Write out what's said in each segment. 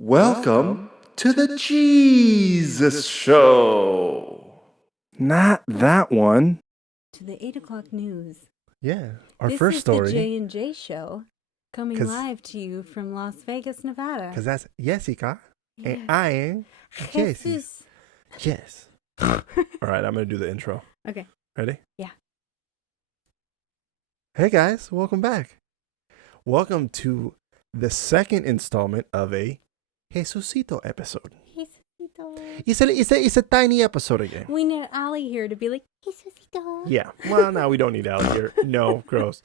Welcome to the Jesus Show. Not that one. To the 8 o'clock news. Yeah, our This first is story. the J&J Show, coming live to you from Las Vegas, Nevada. Because that's Jessica, Yes. and I am Jesse. Jesus. Yes. All right, I'm going to do the intro. Okay. Ready? Yeah. Hey guys, welcome back. Welcome to the second installment of a Jesusito episode. Jesusito. It's a tiny episode again. We need Allie here to be like, Jesusito. Yeah. Well, now we don't need Allie here. No, gross.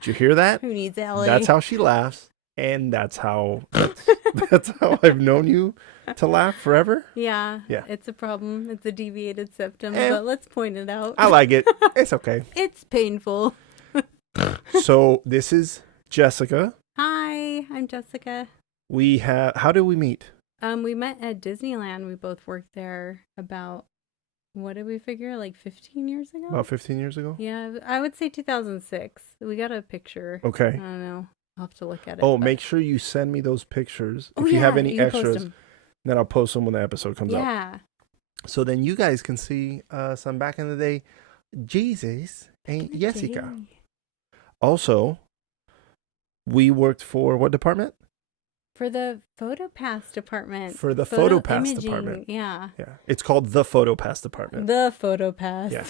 Did you hear that? Who needs Allie? That's how she laughs, and that's how I've known you to laugh forever. Yeah. Yeah. It's a problem. It's a deviated septum, Eh. but let's point it out. I like it. It's okay. It's painful. So this is Jessica. Hi, I'm Jessica. How did we meet? We met at Disneyland. We both worked there about, what did we figure, like 15 years ago? About 15 years ago? Yeah, I would say 2006. We got a picture. I Okay. don't know. I'll have to look at it. Oh, but- make sure you send me those pictures. Oh, If you have yeah, any you can post extras, them. then I'll post them when the episode comes out. Yeah. So then you guys can see some back in the day Jesus and Jessica. Also, we worked for what department? For the PhotoPass department. For the Photo PhotoPass imaging, department. Yeah. Yeah. It's called the PhotoPass department. The PhotoPass. Yeah.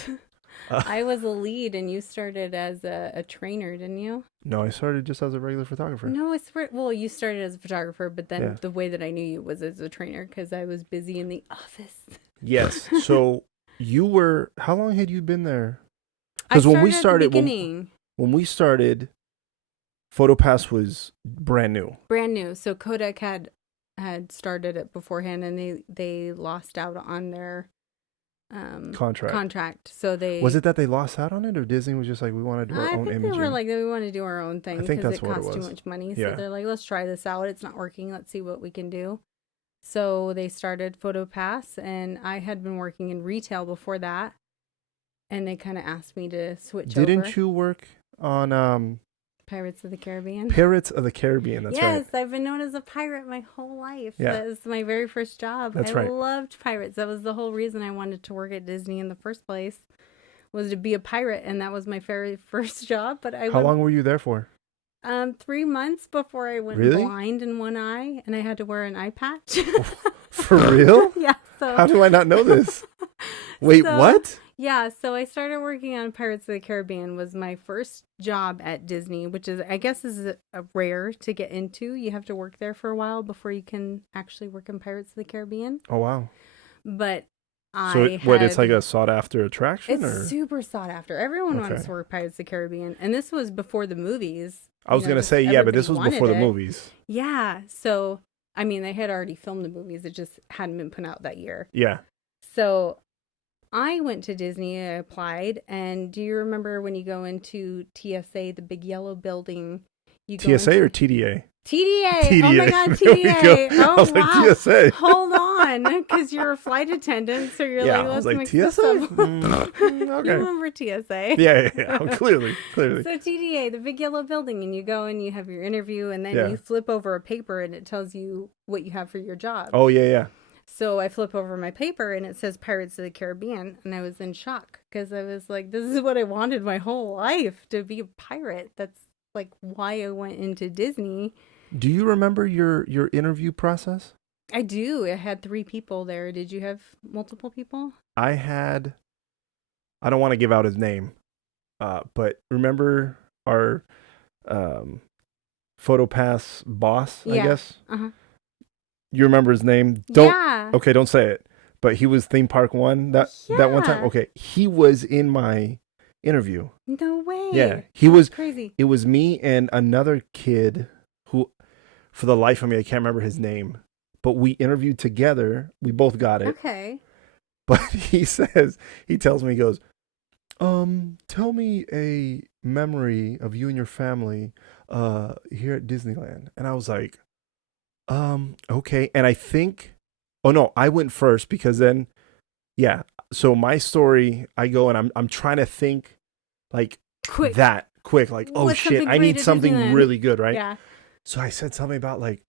I was a lead and you started as a trainer, didn't you? No, I started just as a regular photographer. No, I swear. Well, you started as a photographer, but then Yeah. the way that I knew you was as a trainer because I was busy in the office. Yes. So you were, how long had you been there? I Because when we at the started, beginning. when we started, PhotoPass was brand new. Brand new. So Kodak had started it beforehand, and they lost out on their contract. So they Was it that they lost out on it, or Disney was just like, we want to do our I own think imaging? they were like, we want to do our own thing I think because that's it what it costs too was. much money. Yeah. So they're like, let's try this out. It's not working. Let's see what we can do. So they started PhotoPass, and I had been working in retail before that, and they kind of asked me to switch over. Didn't you work on Pirates of the Caribbean? Pirates of the Caribbean? That's yes, right. I've been known as a pirate my whole life. Yeah. That was my very first job. That's I right. loved pirates. That was the whole reason I wanted to work at Disney in the first place, was to be a pirate, and that was my very first job. But How long were you there for? 3 months before I went Really? blind in one eye, and I had to wear an eye patch. For real? Yeah. So How do I not know this? Wait, So- what? yeah, so I started working on Pirates of the Caribbean. Was my first job at Disney, which is, I guess, is a rare to get into. You have to work there for a while before you can actually work in Pirates of the Caribbean. Oh, wow. But So it's like had- a sought after attraction? It's or? super sought after. Everyone wants Okay. to work Pirates of the Caribbean, and this was before the movies. I was You know, going to just say, yeah, but this was everybody before the wanted it. movies. Yeah, so I mean, they had already filmed the movies; it just hadn't been put out that year. Yeah. So I went to Disney. I applied, and do you remember when you go into TSA, the big yellow building? You go TSA into- or TDA? TDA. Oh my God, There we go. TDA. I Oh was wow. like, TSA. Hold on, because you're a flight attendant, so you're Yeah, like, I was let's like, mix this TSA? up. Okay. You remember TSA? Yeah. Clearly. So TDA, the big yellow building, and you go and you have your interview, and then Yeah. you flip over a paper, and it tells you what you have for your job. Oh, yeah. So I flip over my paper, and it says Pirates of the Caribbean, and I was in shock because I was like, this is what I wanted my whole life, to be a pirate. That's like why I went into Disney. Do you remember your interview process? I do. I had 3 people there. Did you have multiple people? I don't want to give out his name, but remember our PhotoPass boss, I Yeah. guess? Uh-huh. You remember his name? Don't. Yeah. Okay, don't say it. But he was Theme Park 1 that one time? Yeah. Okay, he was in my interview. No way. Yeah, he was. Crazy. It was me and another kid who, for the life of me, I can't remember his name. But we interviewed together. We both got it. Okay. But he tells me, he goes, tell me a memory of you and your family here at Disneyland. And I was like, okay. And I think, oh no, I went first because then, yeah. So my story, I go and I'm trying to think like Quick. quick, like, oh What's shit, something I great need at something Disneyland? really good, right? Yeah. So I said something about like,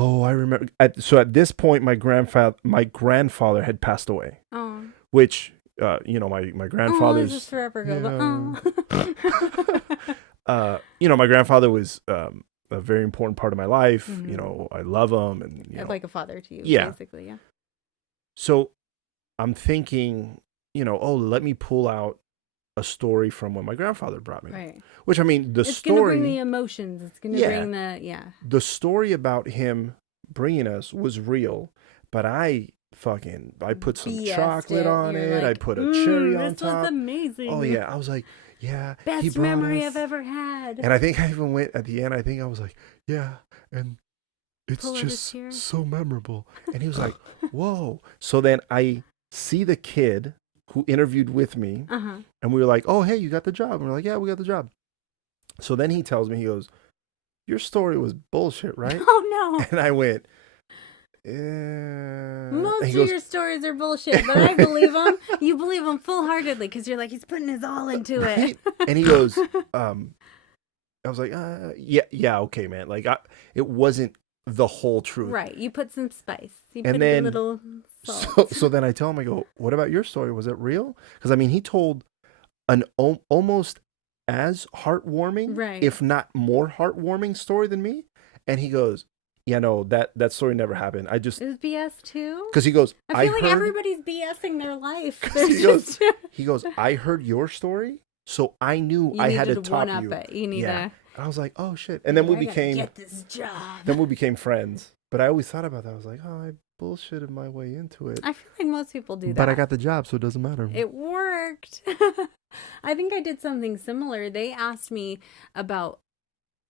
Oh, I remember. So at this point, my grandfather had passed away, Oh. which, my Oh, this is grandfather's, forever ago. yeah. But My grandfather was a very important part of my life. Mhm. I love him, and Like a father to you, yeah. basically, yeah. So I'm thinking, oh, let me pull out a story from when my grandfather brought me. Right. Which, I mean, It's gonna bring the emotions. It's gonna yeah, bring the the story about him bringing us was real, but I put some BS'd chocolate it. on You're it. I like, put a cherry on this was top. Oh amazing. yeah, I was like, yeah, he Best brought memory us. I've ever had. And I think I even went at the end. I think I was like, yeah, and it's Pull out a just chair. so memorable. And he was like, whoa. So then I see the kid who interviewed with me, and we were like, oh, hey, you got the job. And we're like, yeah, we got the job. So then he tells me, he goes, your story was bullshit, right? Oh no. And I went, yeah. Most of your stories are bullshit, but I believe them. You believe them full-heartedly because you're like, he's putting his all into right? it. And he goes, I was like, yeah, okay, man. Like, it wasn't the whole truth. Right. You put some spice. You And put then, a little salt. so then I tell him, I go, what about your story? Was it real? Because, I mean, he told an almost as heartwarming, Right. if not more heartwarming story than me. And he goes, yeah, no, that story never happened. I just... It was BS too? Because he goes, I feel like everybody's BSing their life. He goes, I heard your story, so I knew I had to top you. And I was like, oh, shit. And then we became... get this job. Then we became friends. But I always thought about that. I was like, oh, I bullshitted my way into it. I feel like most people do that. But I got the job, so it doesn't matter. It worked. I think I did something similar. They asked me about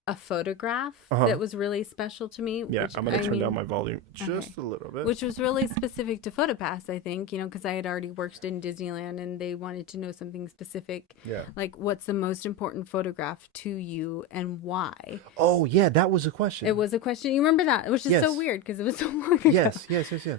a photograph that was really special to me. Yeah, I'm going to turn down my volume just a little bit. Which was really specific to PhotoPass, I think, because I had already worked in Disneyland and they wanted to know something specific. Yeah. Like, what's the most important photograph to you and why? Oh, yeah, that was a question. It was a question. You remember that? Which is so weird because it was so long ago. Yes.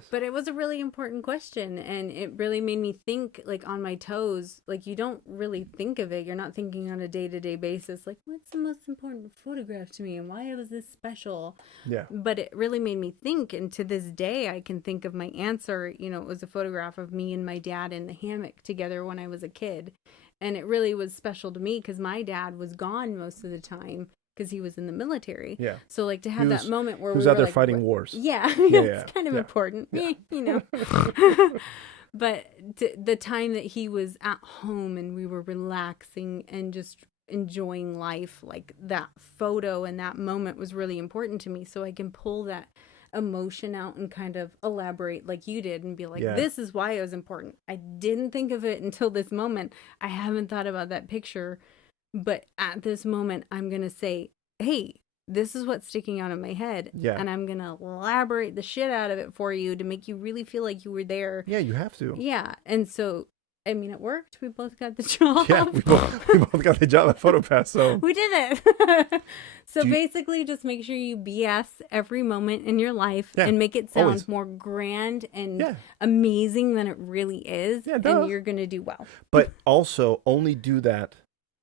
But it was a really important question and it really made me think, like, on my toes. Like, you don't really think of it. You're not thinking on a day-to-day basis, like, what's the most important photograph to me and why was this special? Yeah. But it really made me think, and to this day I can think of my answer. It was a photograph of me and my dad in the hammock together when I was a kid, and it really was special to me because my dad was gone most of the time because he was in the military. Yeah. So like to have that moment where he was we out were there like, fighting wars. Yeah, it's kind of important. Yeah. But the time that he was at home and we were relaxing and just enjoying life, like that photo and that moment was really important to me, so I can pull that emotion out and kind of elaborate like you did and be like, this is why it was important. I didn't think of it until this moment. I haven't thought about that picture, but at this moment I'm gonna say, hey, this is what's sticking out of my head. Yeah. And I'm going to elaborate the shit out of it for you to make you really feel like you were there. Yeah, you have to. Yeah. And so, I mean, it worked. We both got the job. Yeah, we both got the job at PhotoPass, so. We did it. So basically, just make sure you BS every moment in your life and make it sound more grand and amazing than it really is. Yeah, and you're going to do well. But also, only do that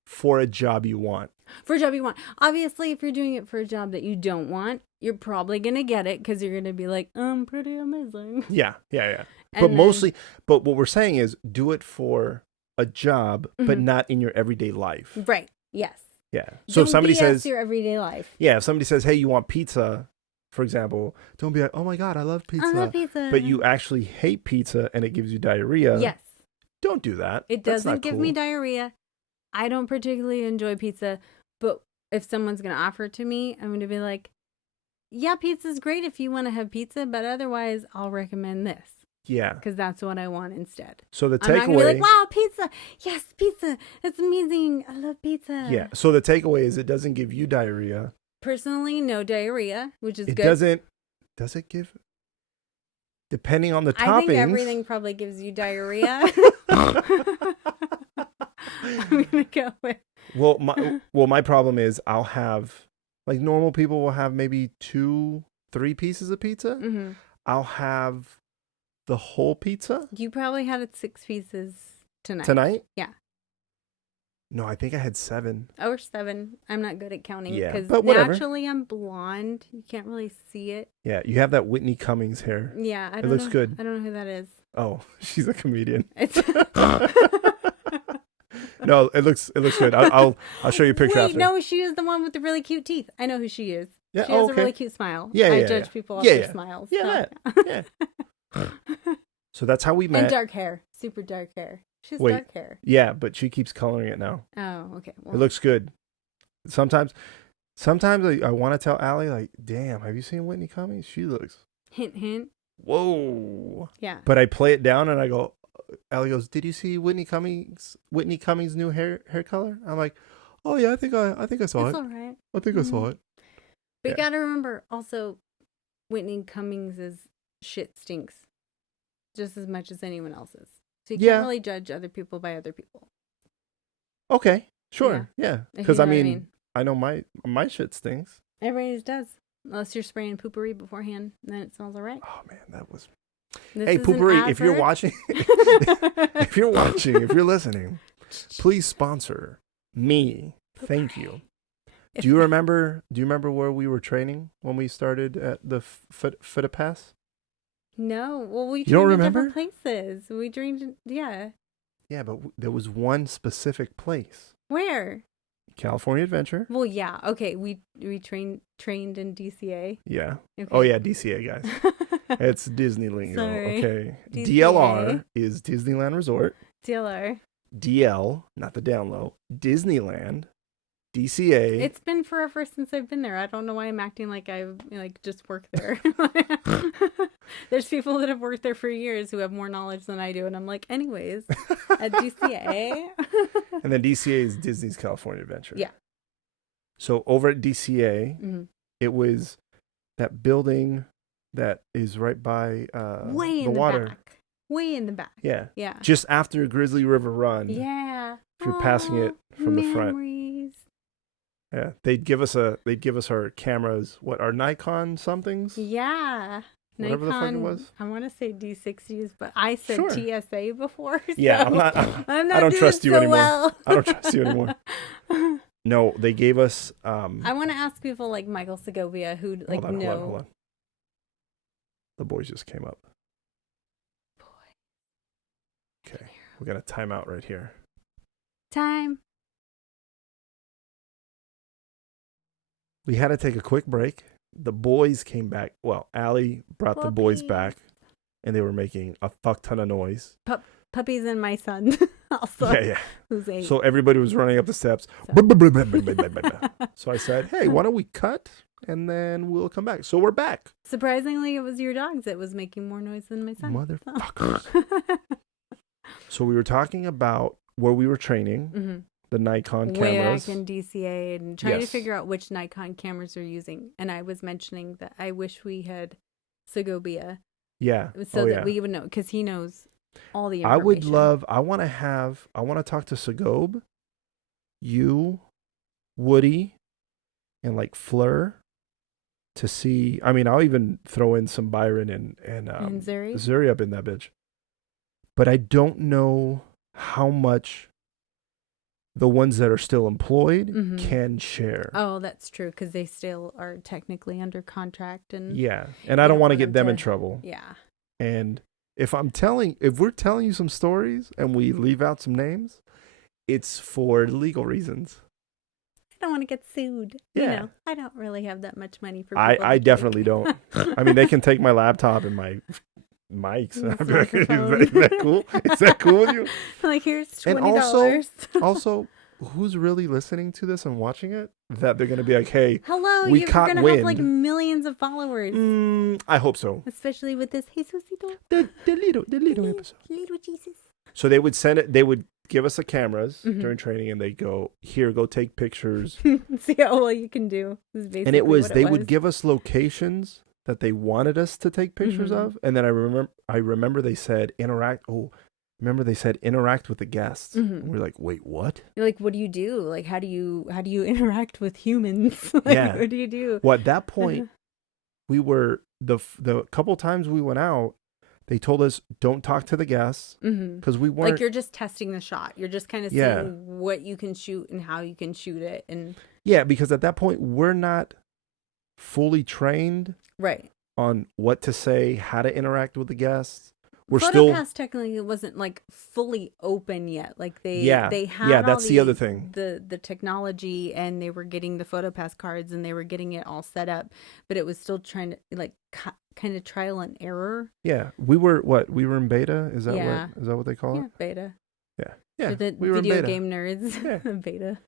for a job you want. For a job you want. Obviously, if you're doing it for a job that you don't want, you're probably going to get it because you're going to be like, I'm pretty amazing. Yeah. But but what we're saying is do it for a job, but not in your everyday life. Right. Yes. Yeah. So if somebody says your everyday life. Yeah. If somebody says, hey, you want pizza, for example, don't be like, oh my God, I love pizza. I love pizza. But you actually hate pizza and it gives you diarrhea. Yes. Don't do that. It doesn't give me diarrhea. I don't particularly enjoy pizza, but if someone's going to offer it to me, I'm going to be like, yeah, pizza's great if you want to have pizza, but otherwise I'll recommend this. Yeah. Because that's what I want instead. So the takeaway... I'm not going to be like, wow, pizza. Yes, pizza. It's amazing. I love pizza. Yeah. So the takeaway is it doesn't give you diarrhea. Personally, no diarrhea, which is good. Does it give... Depending on the toppings... I think everything probably gives you diarrhea. I'm going to go with... Well, my problem is I'll have... Like normal people will have maybe 2-3 pieces of pizza. Mm-hmm. I'll have the whole pizza. You probably had it 6 pieces tonight. Tonight? Yeah. No, I think I had 7. Or 7. I'm not good at counting Yeah, because but whatever. naturally I'm blonde. You can't really see it. Yeah, you have that Whitney Cummings hair. Yeah, I It don't looks know. good. I don't know who that is. Oh, she's a comedian. It's No, it looks good. I'll show you a picture Wait, after. no, she is the one with the really cute teeth. I know who she is. Yeah, She has okay. a really cute smile. Yeah, I yeah, judge yeah. people off Yeah, their yeah. smiles. Yeah, not- yeah. So that's how we And met. dark hair. Super dark hair. She has Wait. dark hair. Yeah, but she keeps coloring it now. Oh, okay. Well, It looks good. Sometimes I want to tell Allie, like, damn, have you seen Whitney Cummings? She looks, hint, hint. whoa. Yeah. But I play it down and I go, Allie goes, did you see Whitney Cummings' new hair color? I'm like, oh yeah, I think I saw It's it. all right. I think I saw it. But Yeah. you gotta remember also, Whitney Cummings' shit stinks just as much as anyone else's. So you Yeah. can't really judge other people by other people. Okay, sure, yeah. If you Because know I what I mean, mean. I know my shit stinks. Everybody does. Unless you're spraying poopery beforehand, then it smells all right. Oh man, that was. This Hey, is an Poopery, if you're advert. watching, if you're listening, please sponsor me. Thank you. Do you remember where we were training when we started at the Fita Pass? No. Well, we You don't trained at different remember? places. We trained, yeah. Yeah, but there was one specific place. Where? California Adventure. Well, yeah. Okay, we trained in DCA. Yeah. Okay. Oh yeah, DCA guys. It's Disney lingo. Sorry. Okay. DCA. DLR is Disneyland Resort. DLR. DL, not the down low. Disneyland. DCA. It's been forever since I've been there. I don't know why I'm acting like I just work there. There's people that have worked there for years who have more knowledge than I do, and I'm like, anyways, at DCA. And then DCA is Disney's California Adventure. Yeah. So over at DCA, Mm-hmm. it was that building that is right by Way the in the water. back. Way in the back. Yeah. Yeah. Just after Grizzly River Run. Yeah. If you're passing it from the front. Memories. Yeah. They'd give us our cameras, our Nikon somethings? Yeah. Whatever Nikon, the fuck it was. I want to say D60s, but I said Sure. TSA before. Yeah, so I'm not I don't doing trust you so anymore. Well. I don't trust you anymore. No, they gave us I want to ask people like Michael Segovia who like hold know. on. The boys just came up. Okay. We got a timeout right here. Time. We had to take a quick break. The boys came back. Well, Allie brought the boys Puppies. back, and they were making a fuck ton of noise. Puppies and my son also. Yeah. Who's 8. So everybody was running up the steps. So I said, hey, why don't we cut, and then we'll come back. So we're back. Surprisingly, it was your dogs that was making more noise than my son. Motherfuckers. So we were talking about where we were training, Mm-hmm. the Nikon Way cameras. back in DCA and trying to Yes. figure out which Nikon cameras they're using. And I was mentioning that I wish we had Segovia Yeah. so that we would know, because he knows all the I information. I want to talk to Sagob, you, Woody, and like Fleur to see. I mean, I'll even throw in some Byron and Zuri? Zuri up in that bitch. But I don't know how much the ones that are still employed Mhm. can share. Oh, that's true, because they still are technically under contract. And Yeah. And I You don't don't want to want get them them in to- trouble. yeah. And if we're telling you some stories and we leave out some names, it's for legal reasons. I don't want to get sued. Yeah. You know, I don't really have that much money for people I to definitely take. don't. I mean, they can take my laptop and my mics. This I'd be like, is microphone. that cool? Is that cool with you? Like, here's And $20. Also, who's really listening to this and watching it? That they're going to be like, hey, Hello, we you're caught going to have like wind. millions of followers. I hope so. Especially with this Jesusito. The little episode. Little Jesus. So they would send it. They would give us the cameras Mhm. during training, and they go, here, go take pictures. See how well you can do. Is basically And it was what they would give us locations that they wanted us to take pictures Mhm. of, and then I remember they said interact with the guests. Mhm. And we're like, wait, what? You're like, what do you do? Like, how do you interact with humans? Like, Yeah. what do you do? Well, at that point, we were the couple times we went out, They told us don't talk to the guests because we weren't. Like you're just testing the shot. You're just kind of seeing what you can shoot and how you can shoot it. And yeah, because at that point we're not fully trained right on what to say, how to interact with the guests. We're PhotoPass technically wasn't like fully open yet. Like they had that's the other thing. The technology, and they were getting the PhotoPass cards and they were getting it all set up, but it was still trying to like kind of trial and error. Yeah, we were in beta. Is that what they call it? Yeah, beta. Yeah, For the we were video in beta. game nerds. Yeah. Beta.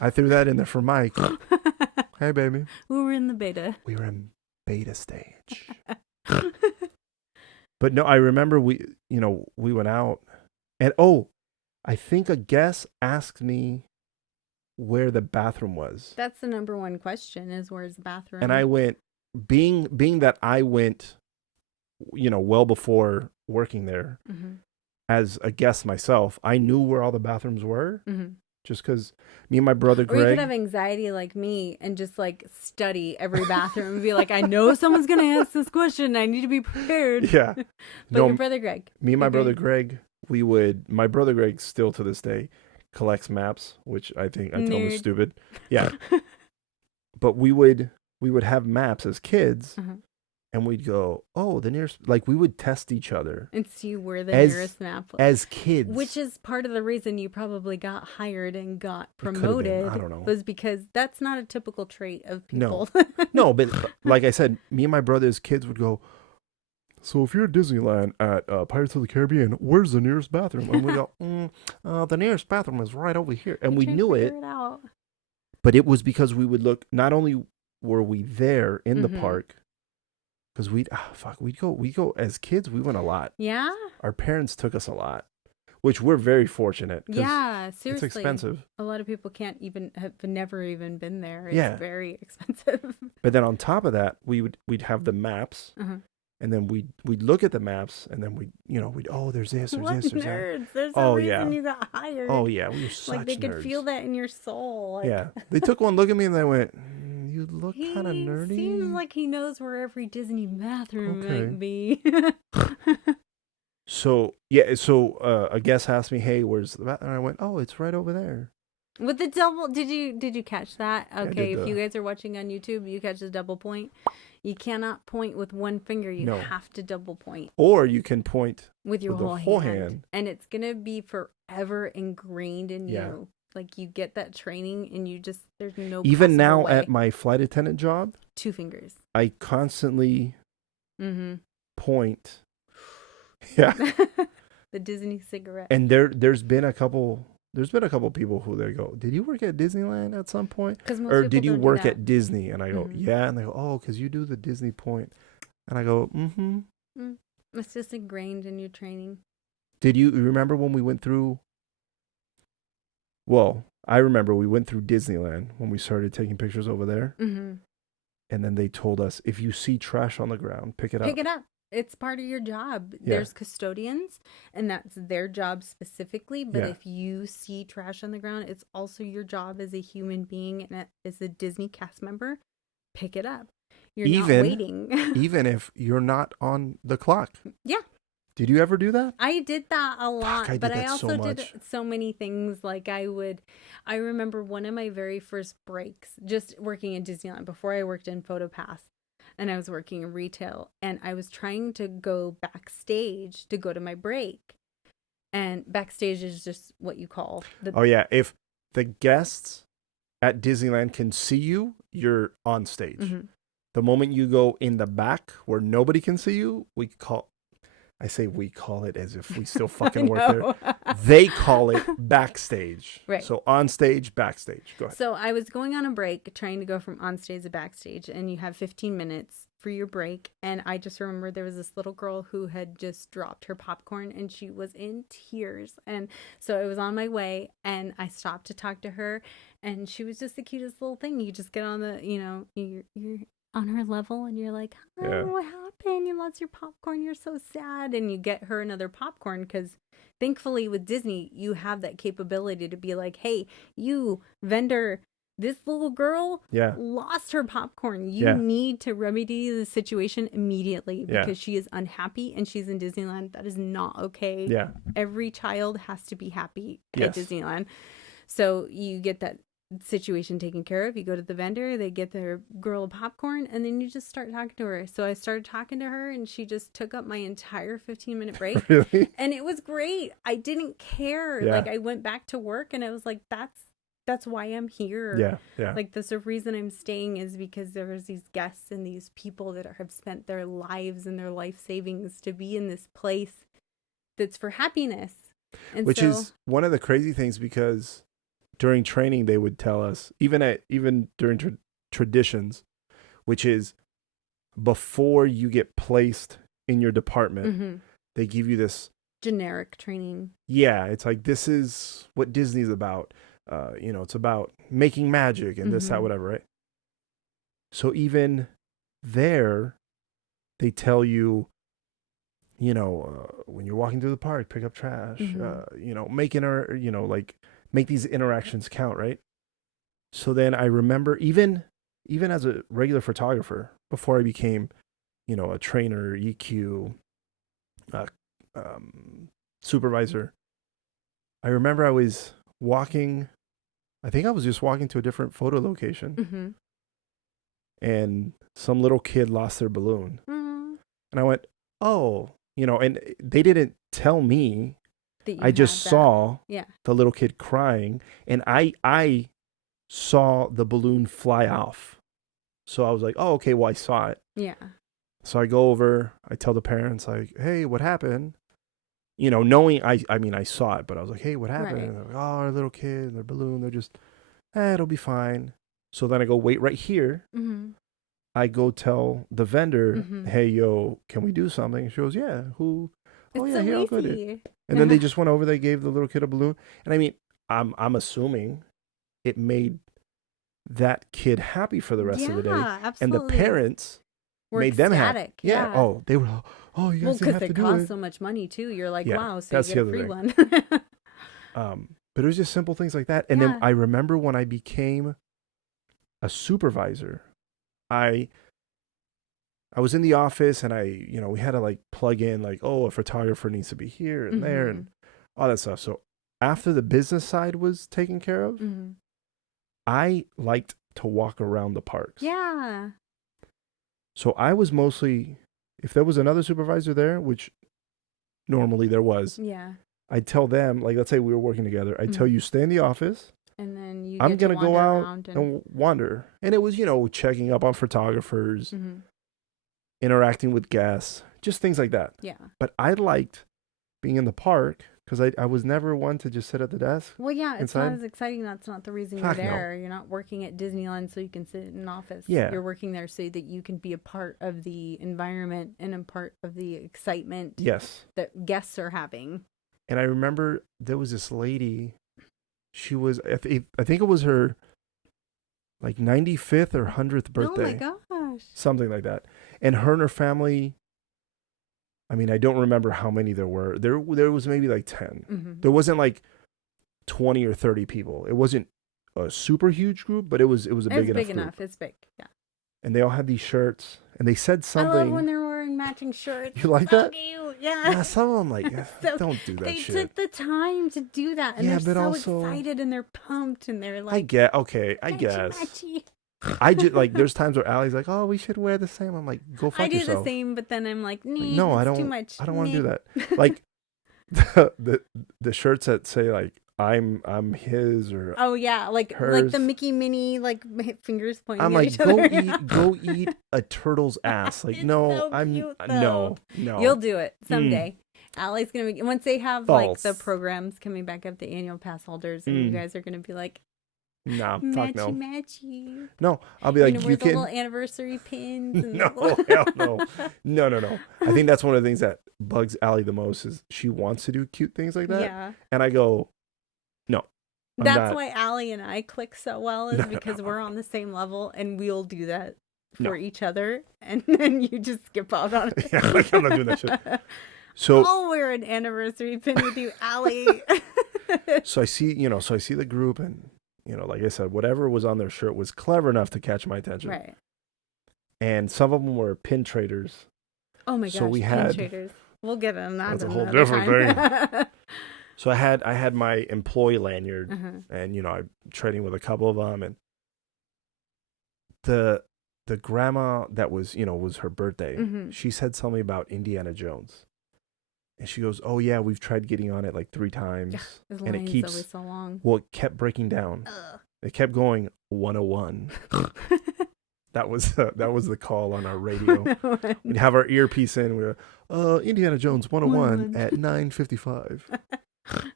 I threw that in there for Mike. Hey, baby. We were in the beta. We were in beta stage. But no, I remember we went out and I think a guest asked me where the bathroom was. That's the number one question is where's the bathroom? And I went, being that I went, well before working there as a guest myself, I knew where all the bathrooms were. Just because me and my brother Greg. Or you could have anxiety like me and just like study every bathroom and be like, I know someone's going to ask this question. I need to be prepared. Yeah. But your brother Greg. Me and my brother Greg, my brother Greg still to this day collects maps, which I think I tell him is stupid. Yeah. But we would have maps as kids. And we'd go, the nearest, like we would test each other. And see where the nearest map was. As kids. Which is part of the reason you probably got hired and got promoted. I don't know. Was because that's not a typical trait of people. No, but like I said, me and my brother's kids would go, so if you're at Disneyland at Pirates of the Caribbean, where's the nearest bathroom? And we go, the nearest bathroom is right over here. And we knew it. But it was because we would look, not only were we there in the park, because we'd go as kids. We went a lot. Yeah. Our parents took us a lot, which we're very fortunate. Yeah, seriously. It's expensive. A lot of people have never even been there. It's very expensive. But then on top of that, we'd have the maps, and then we'd look at the maps, and then we'd there's this, there's this, there's nerds. That. There's a reason you got hired. Oh yeah, we were such like they nerds. could feel that in your soul. Like... Yeah, they took one look at me and they went, you look kind of nerdy. Seems like he knows where every Disney bathroom might be. So a guest asked me, "Hey, where's the bathroom?" And I went, "Oh, it's right over there." With the double, did you catch that? Okay, if you guys are watching on YouTube, you catch the double point. You cannot point with one finger. You have to double point. Or you can point with your whole hand, and it's gonna be forever ingrained in you. Like you get that training and there's no even now way. At my flight attendant job, 2 fingers. I constantly point. Yeah. The Disney cigarette. And there's been a couple people who they go, did you work at Disneyland at some point? Or did you work at Disney? And I go, yeah. And they go, oh, because you do the Disney point. And I go, It's just ingrained in your training. Did you remember when we went through? Well, I remember we went through Disneyland when we started taking pictures over there. And then they told us, if you see trash on the ground, pick it up. Pick it up. It's part of your job. Yeah. There's custodians, and that's their job specifically. But if you see trash on the ground, it's also your job as a human being and as a Disney cast member. Pick it up. You're not waiting. Even if you're not on the clock. Yeah. Did you ever do that? I did that a lot, but I also did so many things. Like I remember one of my very first breaks, just working in Disneyland before I worked in PhotoPass, and I was working in retail, and I was trying to go backstage to go to my break. And backstage is just what you call if the guests at Disneyland can see you, you're on stage. The moment you go in the back where nobody can see you, we call it as if we still fucking work there. They call it backstage. Right. So on stage, backstage. Go ahead. So I was going on a break, trying to go from on stage to backstage, and you have 15 minutes for your break. And I just remember there was this little girl who had just dropped her popcorn, and she was in tears. And so I was on my way, and I stopped to talk to her, and she was just the cutest little thing. You just get on the, you're on her level, and you're like, what happened? You lost your popcorn. You're so sad. And you get her another popcorn because thankfully with Disney, you have that capability to be like, hey, you vendor, this little girl Yeah. lost her popcorn. You Yeah. need to remedy the situation immediately Yeah. because she is unhappy and she's in Disneyland. That is not okay. Yeah. Every child has to be happy Yes. at Disneyland. So you get that situation taken care of. You go to the vendor, they get their girl popcorn, and then you just start talking to her. So I started talking to her, and she just took up my entire 15-minute break. Really? And it was great. I didn't care. Yeah. Like, I went back to work, and I was like, that's why I'm here. Yeah. Yeah. Like, that's the reason I'm staying is because there's these guests and these people that have spent their lives and their life savings to be in this place that's for happiness. And Which is one of the crazy things, because during training they would tell us, even during traditions, which is before you get placed in your department, they give you this generic training. Yeah, it's like, this is what Disney's about. It's about making magic and this, that, whatever, right? So even there, they tell you, when you're walking through the park, pick up trash, make these interactions count, right? So then I remember even as a regular photographer, before I became, a trainer, EQ, supervisor, I remember I was walking, I think I was just walking to a different photo location, and some little kid lost their balloon. And I went, oh, and they didn't tell me. I just saw the little kid crying, and I saw the balloon fly off. So I was like, oh, okay, well, I saw it. Yeah. So I go over, I tell the parents, like, hey, what happened? Knowing, I mean, I saw it, but I was like, hey, what happened? Right. And they're like, oh, our little kid, their balloon, they're just, it'll be fine. So then I go, wait right here. I go tell the vendor, hey, yo, can we do something? And she goes, yeah, who? It's yeah, so here, I'll go easy. do it. And then they just went over, they gave the little kid a balloon. And I mean, I'm assuming it made that kid happy for the rest of the day. Absolutely. And the parents were made them happy. ecstatic. Yeah. Oh, they were, oh, you guys didn't have to do it. Because it costs so much money too. You're like, wow, so that's you get a the free other one. But it was just simple things like that. And then I remember when I became a supervisor, I was in the office, and we had to like plug in, like, oh, a photographer needs to be here and there and all that stuff. So after the business side was taken care of, I liked to walk around the parks. Yeah. So I was mostly, if there was another supervisor there, which normally there was, I'd tell them, like, let's say we were working together, I'd tell you, stay in the office. And then I'm going to go out and wander. And it was, checking up on photographers, interacting with guests, just things like that. Yeah. But I liked being in the park because I was never one to just sit at the desk. Well, yeah, it's inside. not as exciting. That's not the reason you're there. No. You're not working at Disneyland so you can sit in an office. Yeah. You're working there so that you can be a part of the environment and a part of the excitement that guests are having. And I remember there was this lady, she was, I think it was her like 95th or 100th birthday. Oh my gosh. Something like that. And her family, I mean, I don't remember how many there were. There was maybe like 10. There wasn't like 20 or 30 people. It wasn't a super huge group, but it was a big enough group. It's big, yeah. And they all had these shirts, and they said something. I love when they're wearing matching shirts. You like that? Cute. Yeah. Some of them like, don't do that they shit. They took the time to do that, and they're so excited, and they're pumped, and they're like, I guess. Matchy. I just like, there's times where Allie's like, oh, we should wear the same. I'm like, go fuck yourself. I do the same, but then I'm like, no, I don't. Too much. I don't want to do that. Like the shirts that say like I'm his or like hers. Like the Mickey Minnie like fingers pointing. I'm at like, each other. go eat a turtle's ass. Like no, so I'm cute, no. You'll do it someday. Allie's gonna be once they have False. like the programs coming back up, the annual pass holders, and you guys are gonna be like, nah, matchy, fuck no. Matchy. No, I'll be like, you can little anniversary pins. And no, hell no. No. I think that's one of the things that bugs Allie the most is she wants to do cute things like that. Yeah. And I go, no. That's why Allie and I click so well is because we're on the same level and we'll do that for each other. And then you just skip out on it. Yeah, like, I'm not doing that shit. So I'll wear an anniversary pin with you, Allie. So I see the group and like I said, whatever was on their shirt was clever enough to catch my attention. Right. And some of them were pin traders. Oh my So gosh, we pin had traders. We'll get them. that's a That's whole another different time. So I had my employee lanyard, Uh-huh. and I'm trading with a couple of them, and the grandma that was her birthday. Mhm. She said something about Indiana Jones, and she goes, "Oh yeah, we've tried getting on it like 3 times, His and it line's keeps always so long. well, it kept breaking down. Ugh. It kept going 101." That was the call on our radio. We'd have our earpiece in. We were, Indiana Jones 101 at 9:55.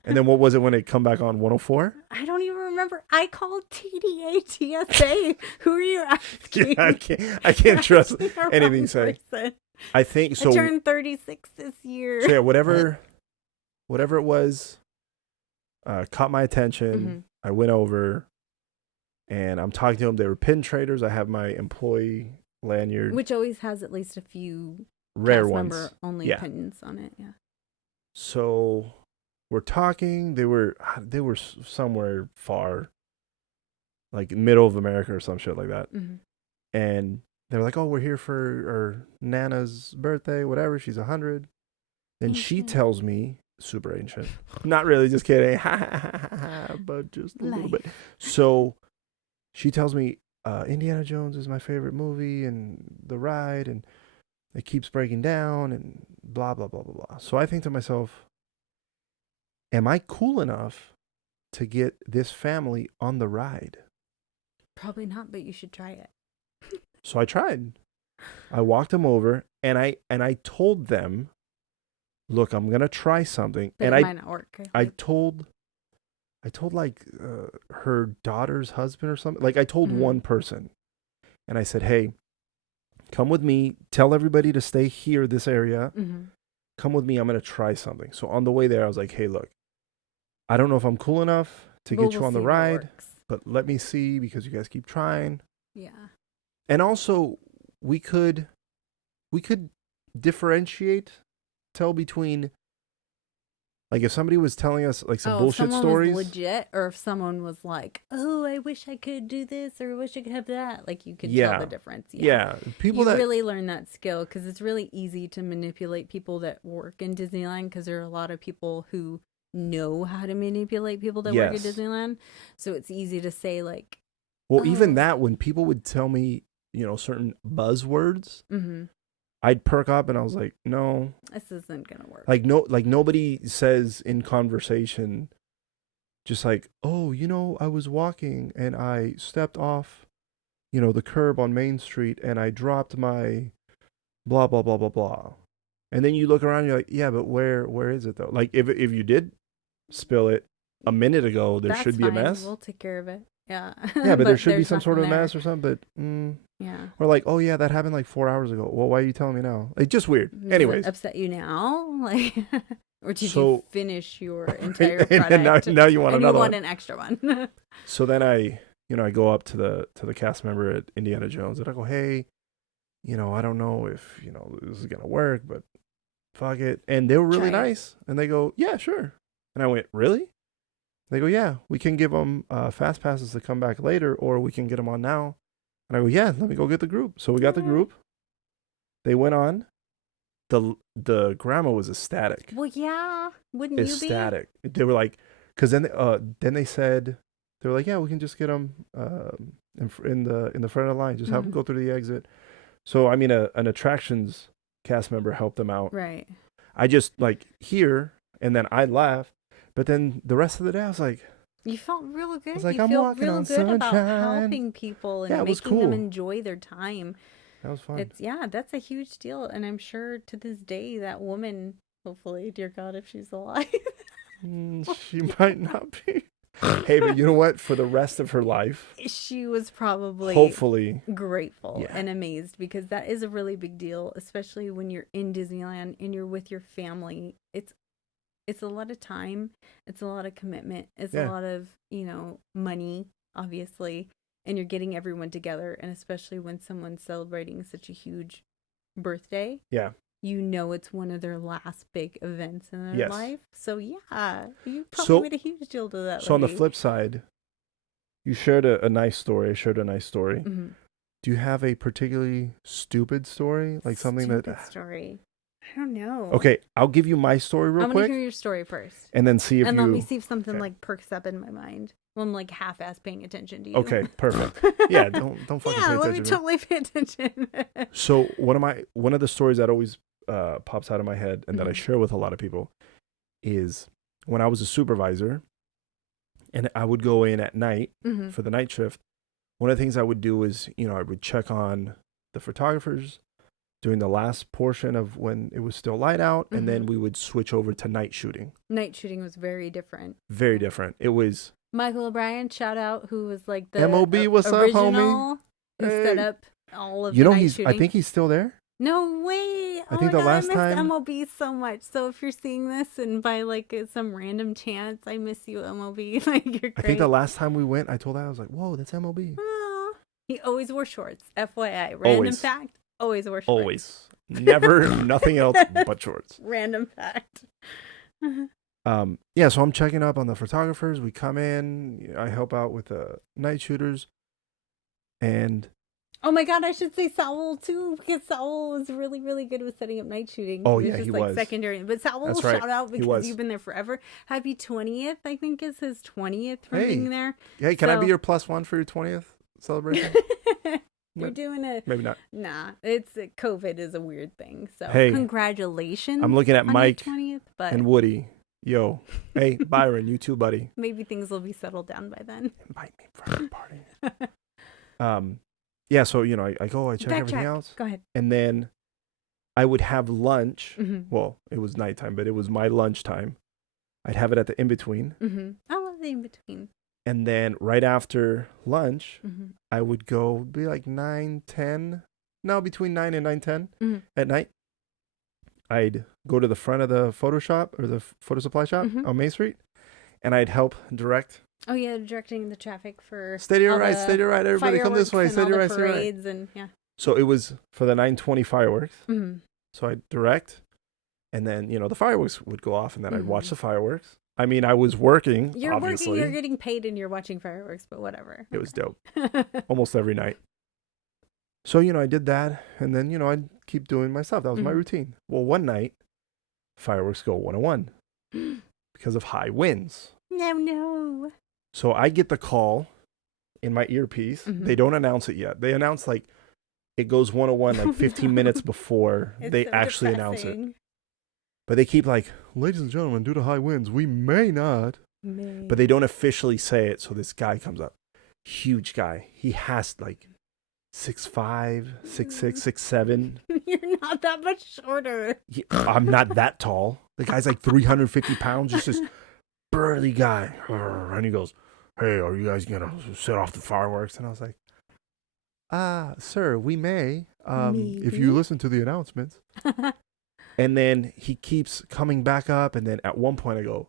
And then what was it when it come back on 104? I don't even remember. I called TDA TSA. Who are you asking? Yeah, I can't trust The wrong anything you say. person. I think so. I turned 36 this year. So yeah, whatever it was, caught my attention. Mhm. I went over, and I'm talking to them. They were pin traders. I have my employee lanyard, Which always has at least a few rare cast ones. member only Yeah. pins on it. Yeah. So we're talking. They were somewhere far, like middle of America or some shit like that. Mm-hmm. And they're like, "Oh, we're here for our Nana's birthday, whatever. She's 100." Then she Ancient. tells me, super ancient, not really, just kidding, but just a little bit. So she tells me, Indiana Jones is my favorite movie, and the ride, and it keeps breaking down, and blah blah blah blah blah. So I think to myself, am I cool enough to get this family on the ride? Probably not, but you should try it. So I tried. I walked them over, and I told them, "Look, I'm gonna try something." But And it might not work. I told like her daughter's husband or something. Like I told Mhm. one person, and I said, "Hey, come with me. Tell everybody to stay here, this area. Mm-hmm. Come with me. I'm gonna try something." So on the way there, I was like, "Hey, look, I don't know if I'm cool enough to get you on the ride, but let me see, because you guys keep trying." Yeah. And also, we could differentiate, tell between, like, if somebody was telling us like some If bullshit someone stories, was legit, or if someone was like, "Oh, I wish I could do this, or I wish I could have that," like you could Yeah. tell the difference. yeah, people You that really learn that skill because it's really easy to manipulate people that work in Disneyland, because there are a lot of people who know how to manipulate people that work at Yes. Disneyland. So it's easy to say like, well, even "Oh." that, when people would tell me, certain buzzwords, Mm-hmm. I'd perk up and I was like, no, This isn't gonna work. like nobody says in conversation, just like, "Oh, I was walking and I stepped off, the curb on Main Street, and I dropped my blah blah blah blah blah." And then you look around, you're like, "Yeah, but where is it though?" Like if you did spill it a minute ago, there That's should be fine. a mess. We'll take care of it. Yeah. Yeah, but there should be there's some sort of nothing there. mess or something. But Yeah. or like, "Oh yeah, that happened like 4 hours ago." Well, why are you telling me now? Like, just weird. Does Anyways, it upset you now? Like, or did So- you finish your entire and product? now you want and another you want one. an extra one. So then I go up to the cast member at Indiana Jones, and I go, "Hey, I don't know if this is gonna work, but fuck it." And they were really Try it. nice, and they go, "Yeah, sure." And I went, "Really?" They go, "Yeah, we can give them fast passes to come back later, or we can get them on now." And I go, "Yeah, let me go get the group." So we got the group. They went on. The grandma was ecstatic. Well, yeah. Wouldn't you be? Ecstatic. They were like, because then they said, they were like, "Yeah, we can just get them in the front of the line. Just have them Mhm. go through the exit." So I mean, an attractions cast member helped them out. Right. I just like here, and then I laughed. But then the rest of the day, I was like, You felt real good. was like, you "I'm feel walking real on good about sunshine." helping people and Yeah, it was making them cool. enjoy their time. that was fun. That's a huge deal, and I'm sure to this day that woman, hopefully, dear God, if she's alive, She might not be. Hey, but you know what? For the rest of her life, she was probably hopefully, grateful Yeah. and amazed, because that is a really big deal, especially when you're in Disneyland and you're with your family. It's a lot of time, it's a lot of commitment, it's Yeah. a lot of money, obviously, and you're getting everyone together, and especially when someone's celebrating such a huge birthday, yeah. it's one of their last big events in their Yes. life. So yeah, you probably So- made a huge deal to that So on the lady. flip side, You shared a nice story. I shared a nice story. Mm-hmm. Do you have a particularly stupid story? Like something that... Stupid story. I don't know. Okay, I'll give you my story real I'm quick. gonna hear your story first, and then see if and you... let me see if something Okay. like perks up in my mind. Well, I'm like half-ass paying attention to you. Okay, perfect. Yeah, don't fucking Yeah, pay let me attention. totally pay attention. So one of the stories that always pops out of my head and that I Mhm. share with a lot of people is when I was a supervisor and I would go in at night Mm-hmm. for the night shift. One of the things I would do is, I would check on the photographers during the last portion of when it was still light out, and then Mhm. we would switch over to night shooting. Night shooting was very different. Very different. It was Michael O'Brien, shout out, who was like the MOB, what's up, original homie? who Hey. set up all of the night shooting. I think he's still there. No way! I think the God, last I miss time- MOB so much. So if you're seeing this and by like some random chance, I miss you, MOB. Like you're great. I think the last time we went, I told that I was like, "Whoa, that's MOB." Aw. He always wore shorts. FYI, random Always. fact. Always wore shorts. Always, never, nothing else but shorts. Random fact. Yeah, so I'm checking up on the photographers. We come in, I help out with the night shooters, and Oh my God, I should say Saul too, because Saul was really, really good with setting up night shooting. Oh, It yeah, just he like was. secondary. But Saul, That's right, shout out he because was. you've been there forever. Happy 20th, I think is his 20th from Hey. being there. hey, can I be So- your +1 for your 20th celebration? You're doing a Maybe not. nah. It's COVID is a weird thing. So Hey, congratulations. I'm looking at on your Mike 20th, but and Woody. Yo, hey, Byron, you too, buddy. maybe things will be settled down by then. Invite me for a party. Yeah, so I go, I check everything Backtrack. else, Go ahead. and then I would have lunch. Mm-hmm. Well, it was nighttime, but it was my lunchtime. I'd have it at the in between, Mm-hmm. I love the in between. and then right after lunch, Mm-hmm. I would go be like 9:10. No, between 9 and 9:10 Mhm. at night. I'd go to the front of the photo shop or the photo supply shop Mhm. on Main Street, and I'd help direct. Oh yeah, directing the traffic for Stay to your all right, the stay to your right. Everybody come this way. fireworks Stay and to your all right, the stay to your right. parades and yeah. So it was for the 9:20 fireworks. Mm-hmm. So I'd direct, and then the fireworks would go off, and then I'd watch Mhm. the fireworks. I mean, I was working. You're obviously. working, you're getting paid, and you're watching fireworks, but whatever. It was dope. Almost every night. So I did that, and then I'd keep doing my stuff. That was my Mhm. routine. Well, one night, fireworks go 101 because of high winds. No. So I get the call in my earpiece. Mhm. They don't announce it yet. They announce like it goes 101 like 15 minutes before It's they so actually announce it. depressing. But they keep like, ladies and gentlemen, due to high winds, we may not. Man. But they don't officially say it. So this guy comes up. Huge guy. He has like 6'5", 6'6", 6'7". You're not that much shorter. I'm not that tall. The guy's like 350 pounds, just this burly guy. And he goes, hey, are you guys going to set off the fireworks? And I was like, sir, we may, if Maybe. you listen to the announcements. And then he keeps coming back up. And then at one point I go,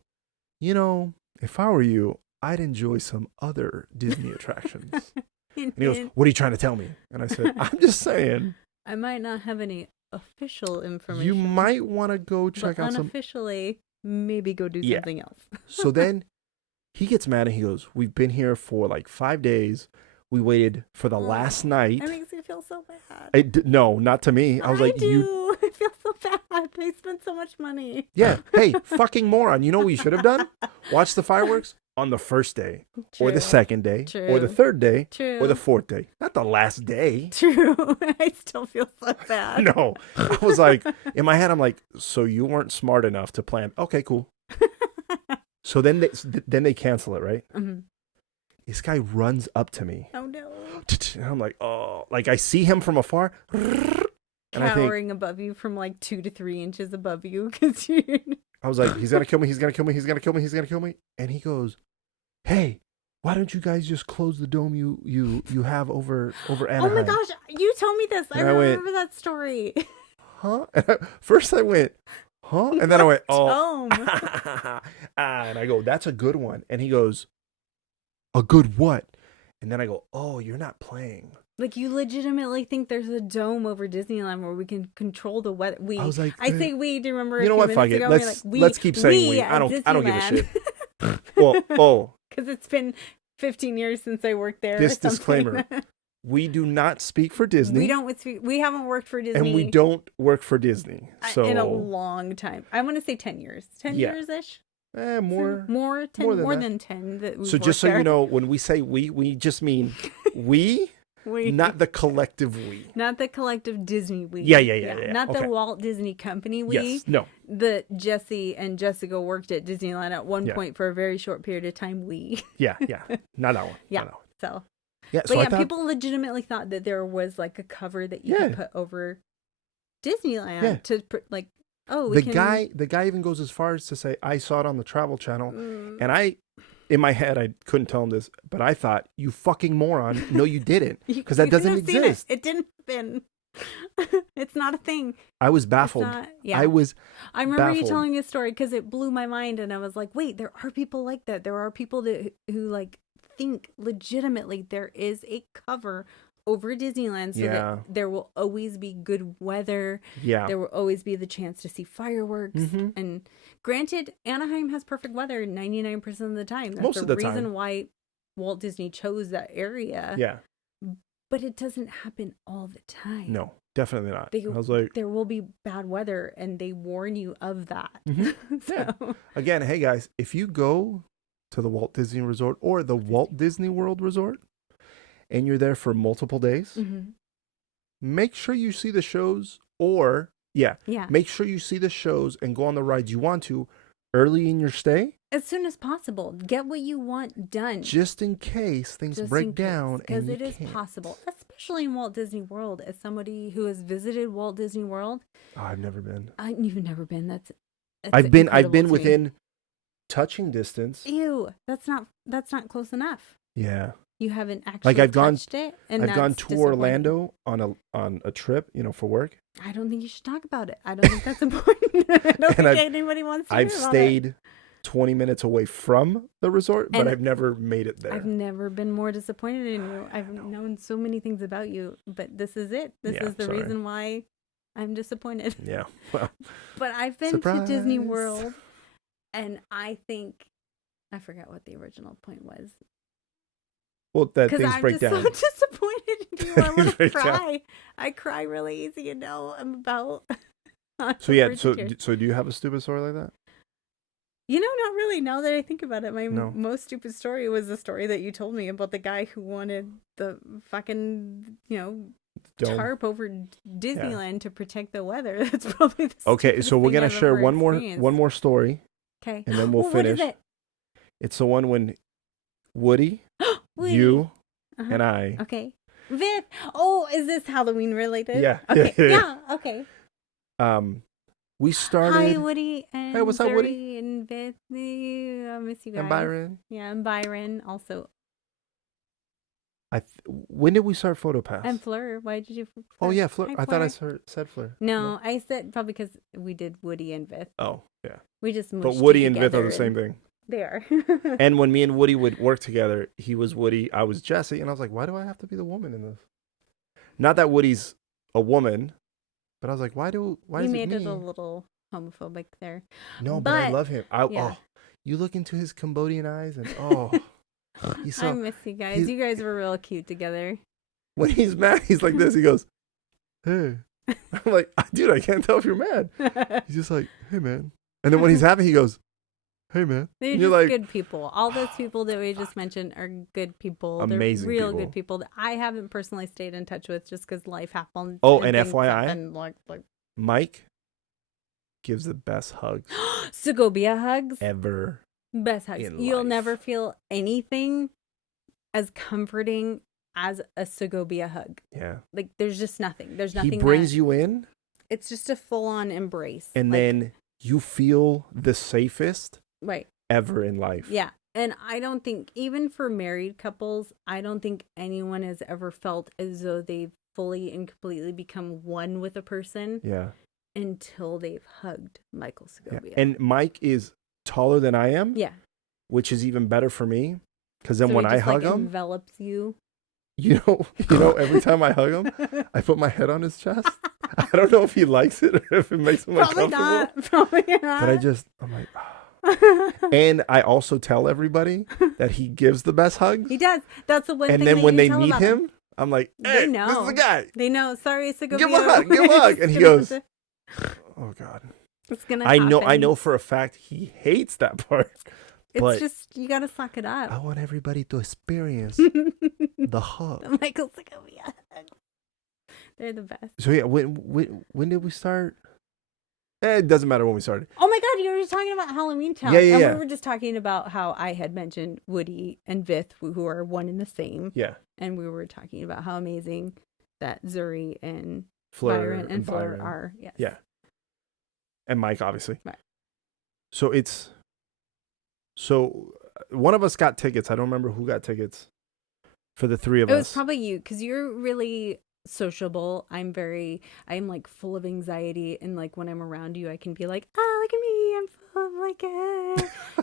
if I were you, I'd enjoy some other Disney attractions. And he goes, what are you trying to tell me? And I said, I'm just saying. I might not have any official information. You might want to go check but out some. unofficially, maybe go do Yeah. something else. So then he gets mad and he goes, we've been here for like 5 days. We waited for the last night. That makes me feel so bad. No, not to me. I was like, do. I feel so bad. They spent so much money. yeah, hey, fucking moron. You know what we should have done? Watch the fireworks on the first day or the True. second day or the True. third day True. or the fourth day. Not the last day. True. I still feel so bad. No, I was like, in my head, I'm like, so you weren't smart enough to plan. Okay, cool. So then they cancel it, right? Mhm. This guy runs up to me. Oh no. And I'm like, oh, like I see him from afar. And I think, Cowering above you from like 2 to 3 inches above you because you. I was like, he's going to kill me. He's going to kill me. He's going to kill me. He's going to kill me. And he goes, hey, why don't you guys just close the dome you have over Anaheim? Oh my gosh, you told me this. I And I went, remember that story. Huh? First I went, huh? And then I went, oh. Dome. And I go, that's a good one. And he goes, a good what? And then I go, oh, you're not playing. Like you legitimately think there's a dome over Disneyland where we can control the weather. I was like, I say we. Do you remember? you know what? Fuck it. Let's keep saying we. I don't give a shit. Well, oh, Because it's been 15 years since I worked there. This or something. disclaimer. We do not speak for Disney. We haven't worked for Disney. And we don't work for Disney. So in a long time. I want to say 10 years. 10 years-ish? More than 10. So just so you know, when we say we just mean we, not the collective we. Not the collective Disney we. Yeah. Not the Walt Disney Company we. Yes, no. The Jesse and Jessica worked at Disneyland at one point for a very short period of time we. Yeah. Not that one. Yeah, not that one. so... Yeah, but yeah, people legitimately thought that there was like a cover that you could put over Disneyland to like, the guy even goes as far as to say, I saw it on the Travel Channel, and in my head, I couldn't tell him this, but I thought, you fucking moron, no, you didn't, because that doesn't exist. It didn't happen. It's not a thing. I was baffled. I remember baffled. you telling me a story because it blew my mind, and I was like, wait, there are people like that. There are people who like think legitimately there is a cover over Disneyland so that there will always be good weather. Yeah. There will always be the chance to see fireworks. Mm-hmm. And granted, Anaheim has perfect weather 99% of the time. That's Most of the reason why Walt Disney chose that area. Yeah. But it doesn't happen all the time. No, definitely not. I was like, there will be bad weather and they warn you of that. Mm-hmm. Yeah. Again, hey guys, if you go to the Walt Disney Resort or the Walt Disney World Resort and you're there for multiple days, make sure you see the shows make sure you see the shows and go on the rides you want to early in your stay. As soon as possible. Get what you want done. Just in case things break down. Because it is possible. Especially in Walt Disney World. As somebody who has visited Walt Disney World. Oh, I've never been. You've never been. That's I've been within touching distance. Ew, that's not close enough. Yeah. You haven't actually touched it. And I've gone to Orlando on a trip, for work. I don't think you should talk about it. I don't think that's important. I don't think anybody wants to hear about it. I've stayed 20 minutes away from the resort, but I've never made it there. I've never been more disappointed in you. I've known so many things about you, but this is it. This is the reason why I'm disappointed. Yeah. Well, but I've been to Disney World. And I think, I forgot what the original point was. Well, that things break down. Because I'm just so disappointed in you. I want to cry. I cry really easy, I'm about. So do you have a stupid story like that? Not really. Now that I think about it, my most stupid story was the story that you told me about the guy who wanted the fucking, tarp over Disneyland to protect the weather. That's probably the okay. So we're gonna share one more story. Okay. And then we'll finish. What is it? It's the one when Woody, you, and I. Okay. Vith. Oh, is this Halloween related? Yeah. Okay. Yeah. Okay. We started. Hi, Woody and what's up, Woody? And Vith. I miss you guys. And Byron. Yeah, and Byron also. When did we start PhotoPass? And Fleur. Why did you? Oh yeah, Fleur. Hi, I thought I said Fleur. No, I said probably because we did Woody and Vith. Oh yeah. We just But Woody and Vith are the same thing. They are. And when me and Woody would work together, he was Woody, I was Jesse, and I was like, why do I have to be the woman in this? Not that Woody's a woman, but I was like, why is it me? You made it a little homophobic there. No, but I love him. You look into his Cambodian eyes and I miss you guys. You guys were real cute together. When he's mad, he's like this. He goes, hey. I'm like, dude, I can't tell if you're mad. He's just like, hey, man. And then when he's happy, he goes, hey, man. They're just like, good people. All those people that we just mentioned are good people. Amazing They're real people. Good people that I haven't personally stayed in touch with just because life happens. Oh, and FYI, Mike gives the best hugs. Segovia hugs. Ever. Best hugs. You'll never feel anything as comforting as a Segovia hug. Yeah. Like, there's just nothing. There's nothing. He brings you in. It's just a full-on embrace. And then you feel the safest ever in life. Yeah. And I don't think, even for married couples, I don't think anyone has ever felt as though they've fully and completely become one with a person. Yeah. Until they've hugged Michael Segovia. Yeah. And Mike is taller than I am. Yeah. Which is even better for me. Because then when I hug him, envelops you. You know, every time I hug him, I put my head on his chest. I don't know if he likes it or if it makes him uncomfortable. Probably not. But I'm like, And I also tell everybody that he gives the best hugs. He does. That's the one And thing. then that when you they tell meet about him, I'm like, hey, they know. this is the guy. They know. Sorry, Segovia. Give him a hug. Give him a hug. And he goes, oh God. It's gonna I happen. know for a fact he hates that part. It's But just, you gotta suck it up. I want everybody to experience the hug. Michael Segovia. They're the best. So yeah, when did we start? It doesn't matter when we started. Oh my God, you were just talking about Halloween Town. Yeah, yeah, and yeah. we were just talking about how I had mentioned Woody and Vith, who are one and the same. Yeah. And we were talking about how amazing that Zuri and Fleur Byron and Fleur Byron. are. Yes. Yeah. And Mike, obviously. Right. So one of us got tickets. I don't remember who got tickets for the three of It us. was probably you, because you're really sociable. I'm like full of anxiety, and like when I'm around you, I can be like, oh, look at me, I'm full of like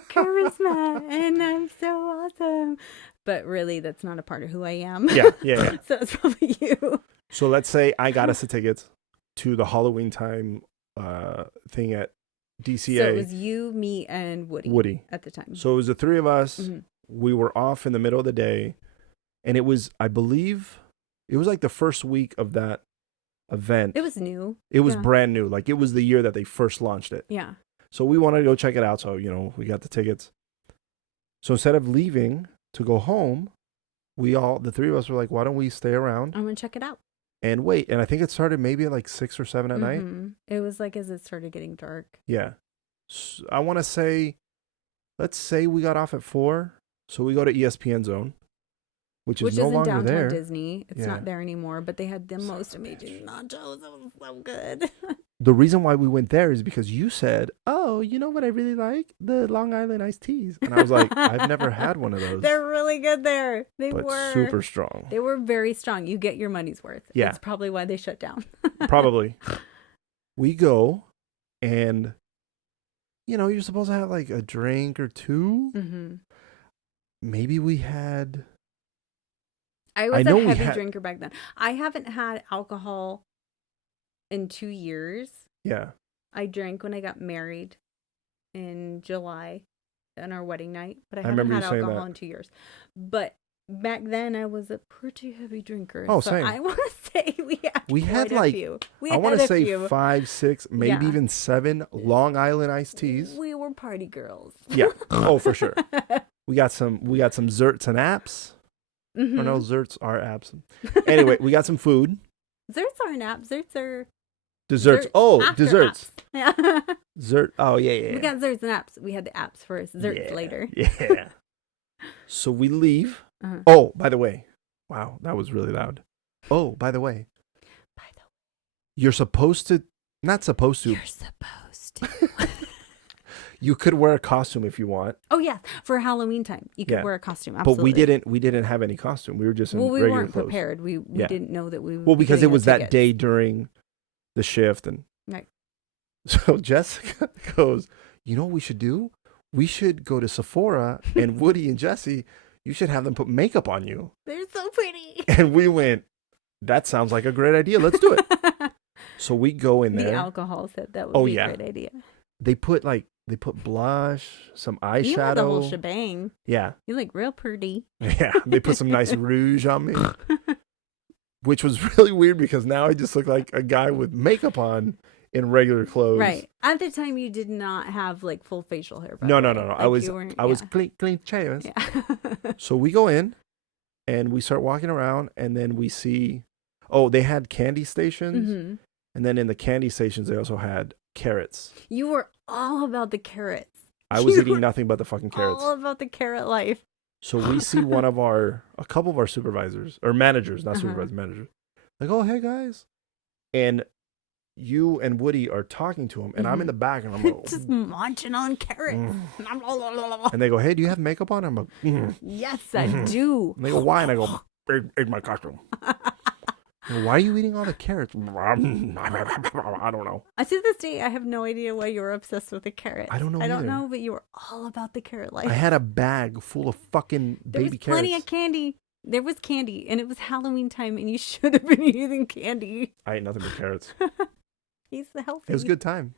charisma, and I'm so awesome. But really, that's not a part of who I am. Yeah. So it's probably you. So let's say I got us the tickets to the Halloween time thing at DCA. So it was you, me, and Woody at the time. So it was the three of us. Mm-hmm. We were off in the middle of the day, and it was, I believe, it was like the first week of that event. It was new. It was brand new. Like, it was the year that they first launched it. Yeah. So we wanted to go check it out. So, we got the tickets. So instead of leaving to go home, the three of us were like, why don't we stay around I'm going to check it out. and wait? And I think it started maybe at like 6 or 7 at night. It was like as it started getting dark. Yeah. So I want to say, let's say we got off at 4. So we go to ESPN Zone, which is no in longer downtown there. Disney. It's not there anymore, but they had the most amazing nachos. It was so good. The reason why we went there is because you said, oh, you know what I really like? The Long Island iced teas. And I was like, I've never had one of those. They're really good there. They but were super strong. They were very strong. You get your money's worth. Yeah. That's probably why they shut down. Probably. We go and, you're supposed to have like a drink or two. Mm-hmm. Maybe we had. I was a heavy drinker back then. I haven't had alcohol in 2 years. Yeah. I drank when I got married in July on our wedding night, but I haven't remember had you saying alcohol that. in 2 years. But back then I was a pretty heavy drinker. Oh, so same. I want to say we had like, a few. I want to say 5, 6, maybe Yeah. even 7 Long Island iced teas. We were party girls. Yeah. Oh, for sure. We got some zerts and apps. Mm-hmm. Or no, zerts are apps. Anyway, we got some food. Zerts are an app. Zerts are Desserts. after Desserts. apps. Yeah. Oh, yeah. We got Zerts and apps. We had the apps first. Zerts Yeah, later. Yeah. So we leave. Uh-huh. Oh, by the way. Wow, that was really loud. Oh, by the way. You're supposed to. Not supposed to. You're supposed to. You could wear a costume if you want. Oh yeah, for Halloween time, you could wear a costume. Absolutely. But we didn't have any costume. We were just in we regular weren't clothes. prepared. We didn't know that we would. Well, be because it getting was the that tickets. day during the shift, and Right. so Jessica goes, "You know what we should do? We should go to Sephora and Woody and Jesse. You should have them put makeup on you." They're so pretty. And we went, "That sounds like a great idea. Let's do it." So we go in there. The alcohol said that would be a great idea. They put blush, some eyeshadow. You had the whole shebang. Yeah. You look real pretty. Yeah. They put some nice rouge on me, which was really weird because now I just look like a guy with makeup on in regular clothes. Right. At the time, you did not have like full facial hair. No. Like, I was clean shaven. Yeah. So we go in and we start walking around, and then we see, they had candy stations. Mm-hmm. And then in the candy stations, they also had carrots. You were all about the carrots. I was eating nothing but the fucking carrots. All about the carrot life. So we see a couple of our supervisors, or managers, not supervisors, managers. Like, oh, hey, guys. And you and Woody are talking to him, and I'm in the back, and I'm like, just munching on carrots. And they go, hey, do you have makeup on? I'm like, yes, I do. And they go, why? And I go, it's my costume. Why are you eating all the carrots? I don't know. To this day, I have no idea why you were obsessed with the carrots. I don't know I don't either. know, but you were all about the carrot life. I had a bag full of fucking baby carrots. There was plenty of candy. There was candy, and it was Halloween time, and you should have been eating candy. I ate nothing but carrots. He's healthy. It was a good time.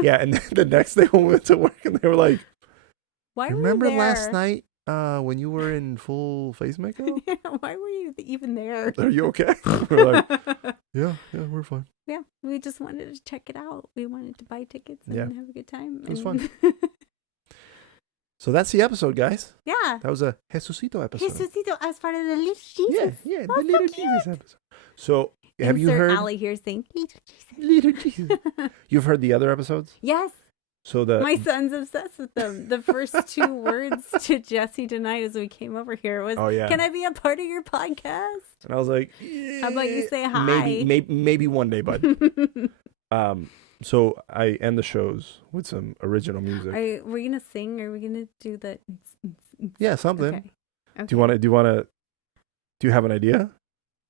Yeah, and then the next day when we went to work, and they were like, Why were Remember you there? last night when you were in full face makeup? Yeah, why were you even there? Are you okay? We're like, yeah, we're fine. Yeah, we just wanted to check it out. We wanted to buy tickets and Yeah. have a good time. It was fun. So that's the episode, guys. Yeah. That was a Jesusito episode. Jesusito as part of the little Jesus. Yeah, Oh, the so little cute. Jesus episode. So have you Insert heard Allie here saying little Jesus. little Jesus? You've heard the other episodes? Yes. So My son's obsessed with them. The first 2 words to Jesse tonight as we came over here was, Oh, yeah. "Can I be a part of your podcast?" And I was like, How about you say hi? Maybe one day, bud. So I end the shows with some original music. Are we gonna sing? Or are we gonna do the? Yeah, something. Okay. Do you have an idea?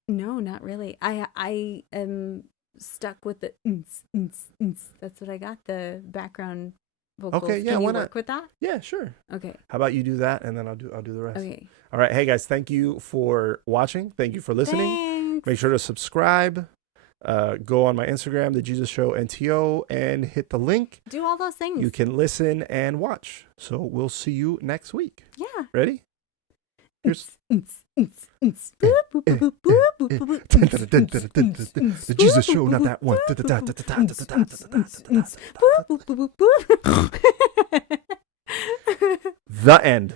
No, not really. I am stuck with the. That's what I got. The background vocals. Okay, yeah, Can you why not? work with that? Yeah, sure. Okay. How about you do that, and then I'll do the rest. Okay. All right. Hey guys, thank you for watching. Thank you for listening. Thanks. Make sure to subscribe. Go on my Instagram, The Jesus Show NTO, and hit the link. Do all those things. You can listen and watch. So we'll see you next week. Yeah. Ready? Here's The Jesus Show, not that one. The end.